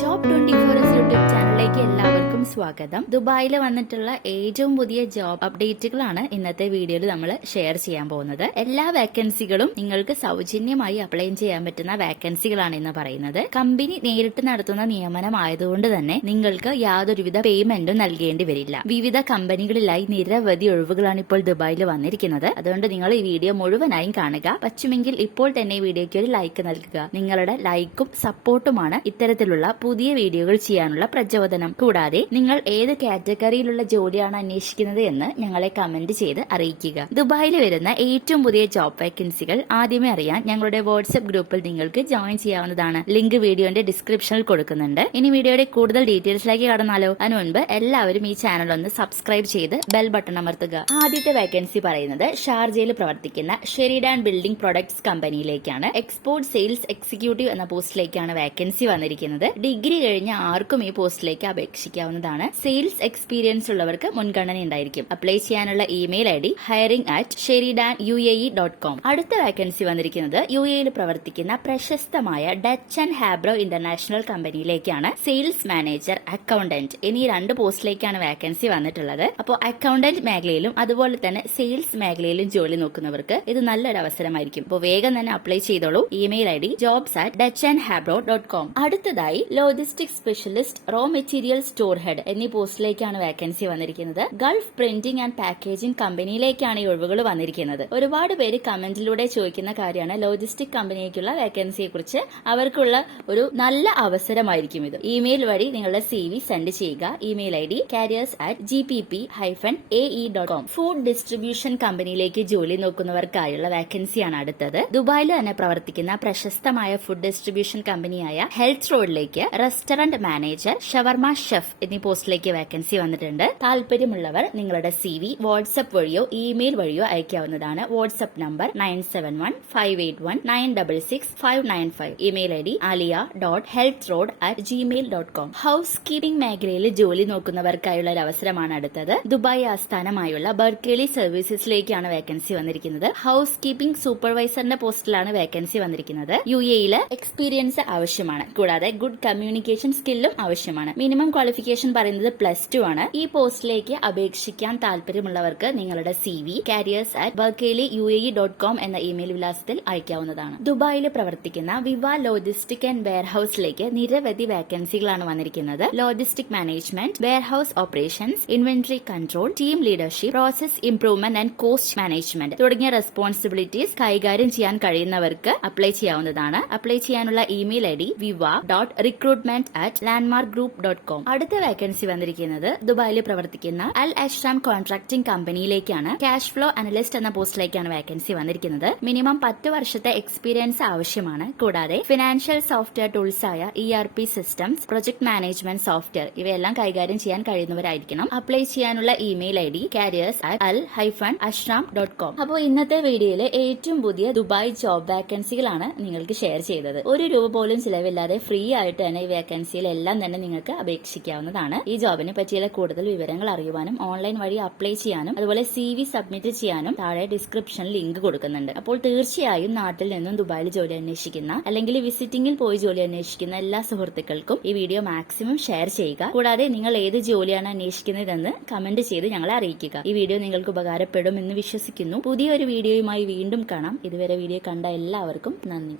Job 24 YouTube ചാനലിലേക്ക് എല്ലാവർക്കും സ്വാഗതം. ദുബായിൽ വന്നിട്ടുള്ള ഏറ്റവും പുതിയ ജോബ് അപ്ഡേറ്റുകളാണ് ഇന്നത്തെ വീഡിയോയിൽ നമ്മൾ ഷെയർ ചെയ്യാൻ പോകുന്നത്. എല്ലാ വേക്കൻസികളും നിങ്ങൾക്ക് സൗജന്യമായി അപ്ലൈ ചെയ്യാൻ പറ്റുന്ന വേക്കൻസികളാണ് ഇന്ന് പറയുന്നത്. കമ്പനി നേരിട്ട് നടത്തുന്ന നിയമനം ആയതുകൊണ്ട് തന്നെ നിങ്ങൾക്ക് യാതൊരുവിധ പേയ്മെന്റും നൽകേണ്ടി വരില്ല. വിവിധ കമ്പനികളിലായി നിരവധി ഒഴിവുകളാണ് ഇപ്പോൾ ദുബായിൽ വന്നിരിക്കുന്നത്. അതുകൊണ്ട് നിങ്ങൾ ഈ വീഡിയോ മുഴുവനായും കാണുക. പറ്റുമെങ്കിൽ ഇപ്പോൾ തന്നെ ഈ വീഡിയോയ്ക്ക് ഒരു ലൈക്ക് നൽകുക. നിങ്ങളുടെ ലൈക്കും സപ്പോർട്ടുമാണ് ഇത്തരത്തിലുള്ള പുതിയ വീഡിയോകൾ ചെയ്യാനുള്ള പ്രചോദനം. കൂടാതെ നിങ്ങൾ ഏത് കാറ്റഗറിയിലുള്ള ജോലിയാണ് അന്വേഷിക്കുന്നത് എന്ന് ഞങ്ങളെ കമന്റ് ചെയ്ത് അറിയിക്കുക. ദുബായിൽ വരുന്ന ഏറ്റവും പുതിയ ജോബ് വേക്കൻസികൾ ആദ്യമേ അറിയാൻ ഞങ്ങളുടെ വാട്സ്ആപ്പ് ഗ്രൂപ്പിൽ നിങ്ങൾക്ക് ജോയിൻ ചെയ്യാവുന്നതാണ്. ലിങ്ക് വീഡിയോന്റെ ഡിസ്ക്രിപ്ഷനിൽ കൊടുക്കുന്നുണ്ട്. ഇനി വീഡിയോയുടെ കൂടുതൽ ഡീറ്റെയിൽസിലേക്ക് കടന്നാലോ? അതിനു മുൻപ് എല്ലാവരും ഈ ചാനൽ ഒന്ന് സബ്സ്ക്രൈബ് ചെയ്ത് ബെൽ ബട്ടൺ അമർത്തുക. ആദ്യത്തെ വേക്കൻസി പറയുന്നത് ഷാർജയിൽ പ്രവർത്തിക്കുന്ന ഷെറിഡാൻ ബിൽഡിംഗ് പ്രൊഡക്ട്സ് കമ്പനിയിലേക്കാണ്. എക്സ്പോർട്ട് സെയിൽസ് എക്സിക്യൂട്ടീവ് എന്ന പോസ്റ്റിലേക്കാണ് വേക്കൻസി വന്നിരിക്കുന്നത്. ഡിഗ്രി കഴിഞ്ഞ ആർക്കും ഈ പോസ്റ്റിലേക്ക് അപേക്ഷിക്കാവുന്നതാണ്. സെയിൽസ് എക്സ്പീരിയൻസ് ഉള്ളവർക്ക് മുൻഗണന ഉണ്ടായിരിക്കും. അപ്ലൈ ചെയ്യാനുള്ള ഇമെയിൽ ഐഡി hiring@sheridan.uae.com. അടുത്ത വേക്കൻസി വന്നിരിക്കുന്നത് യുഎഇയിൽ പ്രവർത്തിക്കുന്ന പ്രശസ്തമായ ഡച്ച് ആൻഡ് ഹാബ്രോ ഇന്റർനാഷണൽ കമ്പനിയിലേക്കാണ്. സെയിൽസ് മാനേജർ, അക്കൗണ്ടന്റ് എന്നീ രണ്ട് പോസ്റ്റിലേക്കാണ് വേക്കൻസി വന്നിട്ടുള്ളത്. അപ്പോൾ അക്കൗണ്ടന്റ് മേഖലയിലും അതുപോലെ തന്നെ സെയിൽസ് മേഖലയിലും ജോലി നോക്കുന്നവർക്ക് ഇത് നല്ലൊരു അവസരമായിരിക്കും. അപ്പോൾ വേഗം തന്നെ അപ്ലൈ ചെയ്തോളൂ. Email ID jobs@dutchandhabro.com. അടുത്തതായി logistics specialist, raw material store head എന്നീ പോസ്റ്റിലേക്കാണ് വേക്കൻസി വന്നിരിക്കുന്നത്. ഗൾഫ് പ്രിന്റിംഗ് ആൻഡ് പാക്കേജിംഗ് കമ്പനിയിലേക്കാണ് ഈ ഒഴിവുകൾ വന്നിരിക്കുന്നത്. ഒരുപാട് പേര് കമന്റിലൂടെ ചോദിക്കുന്ന കാര്യമാണ് ലോജിസ്റ്റിക് കമ്പനിയേക്കുള്ള വേക്കൻസിയെ കുറിച്ച്. അവർക്കുള്ള ഒരു നല്ല അവസരമായിരിക്കും ഇത്. ഇമെയിൽ വഴി നിങ്ങളുടെ CV സെൻഡ് ചെയ്യുക. Email ID careers@gpp-ae.com. Food distribution കമ്പനിയിലേക്ക് ജോലി നോക്കുന്നവർക്കായുള്ള വേക്കൻസിയാണ് അടുത്തത്. ദുബായിൽ തന്നെ പ്രവർത്തിക്കുന്ന പ്രശസ്തമായ ഫുഡ് ഡിസ്ട്രിബ്യൂഷൻ കമ്പനിയായ ഹെൽത്ത് റോഡിലേക്ക് റെസ്റ്റോറന്റ് മാനേജർ, ഷവർമ ഷെഫ് എന്നീ പോസ്റ്റിലേക്ക് വേക്കൻസി വന്നിട്ടുണ്ട്. താല്പര്യമുള്ളവർ നിങ്ങളുടെ CV വാട്സ്ആപ്പ് വഴിയോ ഇമെയിൽ വഴിയോ അയക്കാവുന്നതാണ്. WhatsApp number 971581966595. Email ID alia.healthrod@gmail.com. Housekeeping മേഖലയിൽ ജോലി നോക്കുന്നവർക്കായുള്ള ഒരു അവസരമാണ് അടുത്തത്. ദുബായ് ആസ്ഥാനമായുള്ള ബർക്കേലി സർവീസസിലേക്കാണ് വേക്കൻസി വന്നിരിക്കുന്നത്. ഹൗസ് കീപ്പിംഗ് സൂപ്പർവൈസറിന്റെ പോസ്റ്റിലാണ് വേക്കൻസി വന്നിരിക്കുന്നത്. യുഎഇയിലെ എക്സ്പീരിയൻസ് ആവശ്യമാണ്. കൂടാതെ ഗുഡ് കമ്മ്യൂണിക്കേഷൻ സ്കില്ലും ആവശ്യമാണ്. മിനിമം ക്വാളിഫിക്കേഷൻ പറയുന്നത് +2 ആണ്. ഈ പോസ്റ്റിലേക്ക് അപേക്ഷിക്കാൻ താല്പര്യമുള്ളവർക്ക് നിങ്ങളുടെ CV careers@berkeleyuae.com എന്ന ഇമെയിൽ വിലാസത്തിൽ അയക്കാവുന്നതാണ്. ദുബായിൽ പ്രവർത്തിക്കുന്ന വിവ ലോജിസ്റ്റിക് ആൻഡ് വെയർഹൌസിലേക്ക് നിരവധി വേക്കൻസികളാണ് വന്നിരിക്കുന്നത്. Logistic management, warehouse operations, inventory control, team leadership, process improvement and cost management തുടങ്ങിയ റെസ്പോൺസിബിലിറ്റീസ് കൈകാര്യം ചെയ്യാൻ കഴിയുന്നവർക്ക് അപ്ലൈ ചെയ്യാവുന്നതാണ്. അപ്ലൈ ചെയ്യാനുള്ള ഇമെയിൽ ഐഡി viva.recruitment@landmarkgroup.com. അടുത്ത വേക്കൻസി വന്നിരിക്കുന്നത് ദുബായിൽ പ്രവർത്തിക്കുന്ന അൽ അഷ്റാം കോൺട്രാക്ടിംഗ് കമ്പനിയിലേക്കാണ്. ക്യാഷ് ഫ്ലോ അനലിസ്റ്റ് എന്ന പോസ്റ്റിലേക്കാണ് വേക്കൻസി വന്നിരിക്കുന്നത്. മിനിമം 10 വർഷത്തെ എക്സ്പീരിയൻസ് ആവശ്യമാണ്. കൂടാതെ ഫിനാൻഷ്യൽ സോഫ്റ്റ്വെയർ ടൂൾസ് ആയ ERP systems, project management software ഇവയെല്ലാം കൈകാര്യം ചെയ്യാൻ കഴിയുന്നവരായിരിക്കണം. അപ്ലൈ ചെയ്യാനുള്ള ഇമെയിൽ ഐഡി careers@al-ashram.com. അപ്പോൾ ഇന്നത്തെ വീഡിയോയിലെ ഏറ്റവും പുതിയ ദുബായ് ജോബ് വേക്കൻസികളാണ് നിങ്ങൾക്ക് ഷെയർ ചെയ്തത്. ₹1 പോലും ചിലവില്ലാതെ ഫ്രീ ആയിട്ട് തന്നെ ഈ വേക്കൻസിയിലെല്ലാം തന്നെ നിങ്ങൾക്ക് അപേക്ഷിക്കാവുന്നതാണ്. ഈ ജോബിനെ പറ്റിയുള്ള കൂടുതൽ വിവരങ്ങൾ അറിയുവാനും ഓൺലൈൻ വഴി അപ്ലൈ ചെയ്യാനും അതുപോലെ CV സബ്മിറ്റ് ചെയ്യാനും താഴെ ഡിസ്ക്രിപ്ഷനിൽ ലിങ്ക് കൊടുക്കുന്നുണ്ട്. അപ്പോൾ തീർച്ചയായും നാട്ടിൽ നിന്നും ദുബായിൽ ജോലി അന്വേഷിക്കുന്ന അല്ലെങ്കിൽ വിസിറ്റിംഗിൽ പോയി ജോലി അന്വേഷിക്കുന്ന എല്ലാ സുഹൃത്തുക്കൾക്കും ഈ വീഡിയോ മാക്സിമം ഷെയർ ചെയ്യുക. കൂടാതെ നിങ്ങൾ ഏത് ജോലിയാണ് അന്വേഷിക്കുന്നതെന്ന് കമന്റ് ചെയ്ത് ഞങ്ങളെ അറിയിക്കുക. ഈ വീഡിയോ നിങ്ങൾക്ക് ഉപകാരപ്പെടും എന്ന് വിശ്വസിക്കുന്നു. പുതിയൊരു വീഡിയോയുമായി വീണ്ടും കാണാം. ഇതുവരെ വീഡിയോ കണ്ട എല്ലാവർക്കും നന്ദി.